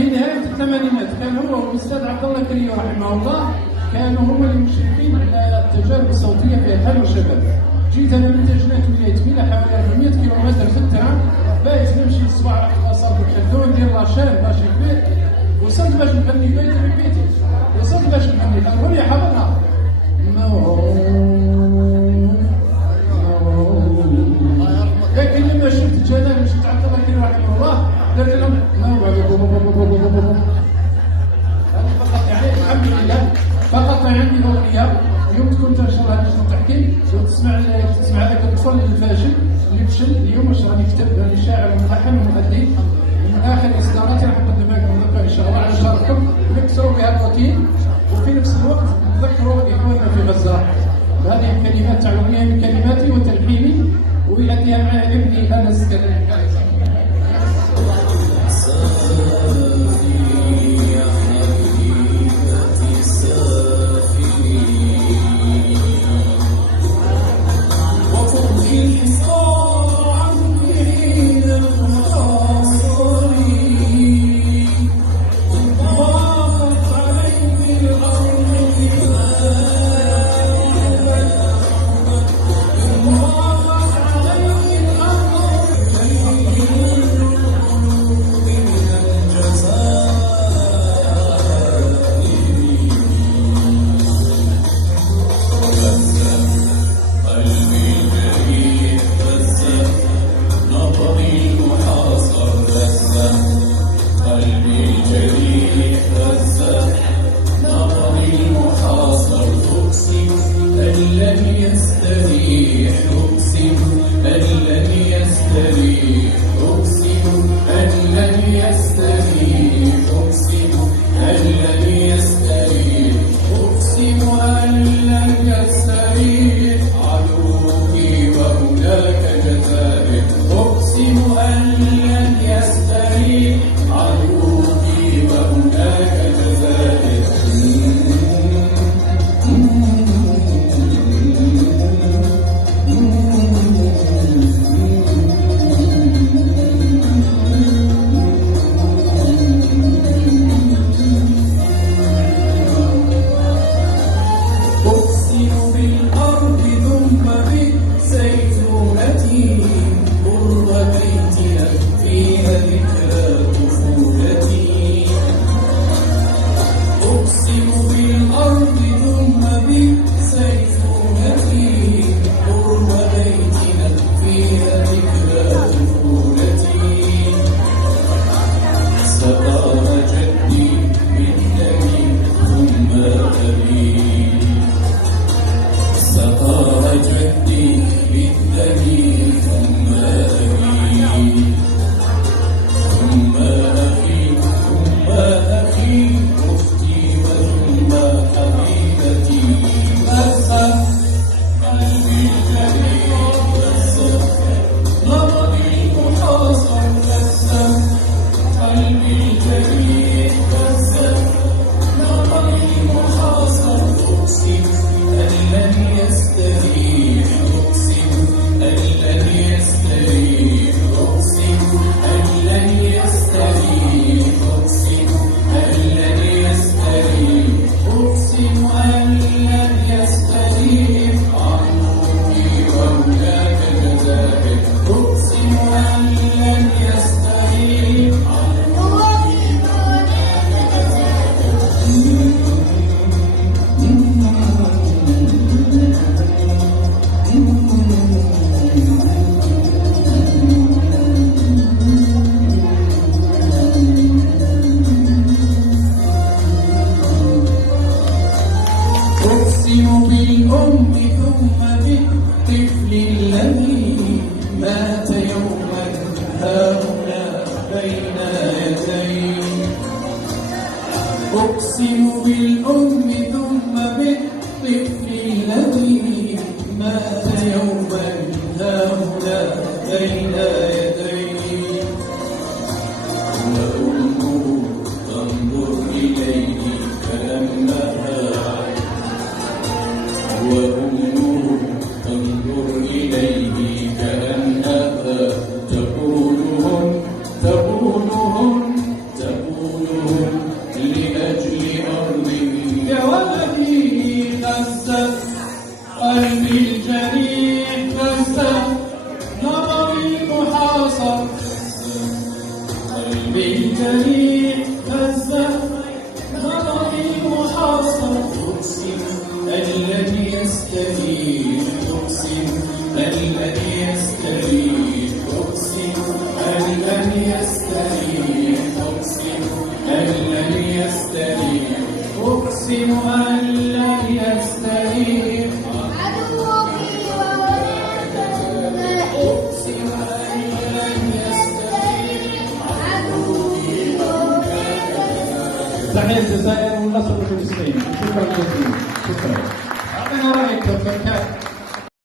في نهاية الثمانينات كان هو والأستاذ عبد الله كريو رحمه الله كانوا هما المشرفين على التجارب الصوتية في أطفال وشباب. جيت أنا من تجنات ولاية ميلا حوالي 400 كيلومتر في الترام باش نمشي الصباح راح القصر بالحدود ندير لاشين ماشي كبير. وصلت باش نغني بيتي من بيتي، وصلت باش نغني قالوا لي حضرنا لكن لما شفت جلال شفت عبد الله كريم رحمه الله قلت لهم فقط يعني الحمد لله فقط عندي اغنيه اليوم تكون تنشرها نجم تحكي وتسمع هذاك الطفل الفاشل اللي فشل اليوم واش راني كتب راني شاعر وملحن ومؤدي من اخر اصداراتي راح نقدمها لكم ان شاء الله على شرفكم ونكسروا بها الروتين وفي نفس الوقت نذكروا اخواننا في غزه. هذه الكلمات تاع الاغنيه من كلماتي وتلحيني ويأتيها مع ابني انس كذلك. أقسم بالأم ثم بالطفل الذي مات يوما هاهنا بين يديه وأمه تنظر إليه كأنها تقول بالجريح غزة غضبي محاصر أقسم الذي يستجيب أقسم الذي يستجيب أقسم الذي يستجيب أقسم الذي يستجيب أقسم الذي يستجيب تحية الجزائر والنصر الفلسطيني. شكرا جزيلا. شكرا. اعطينا رايك دكتور كاف.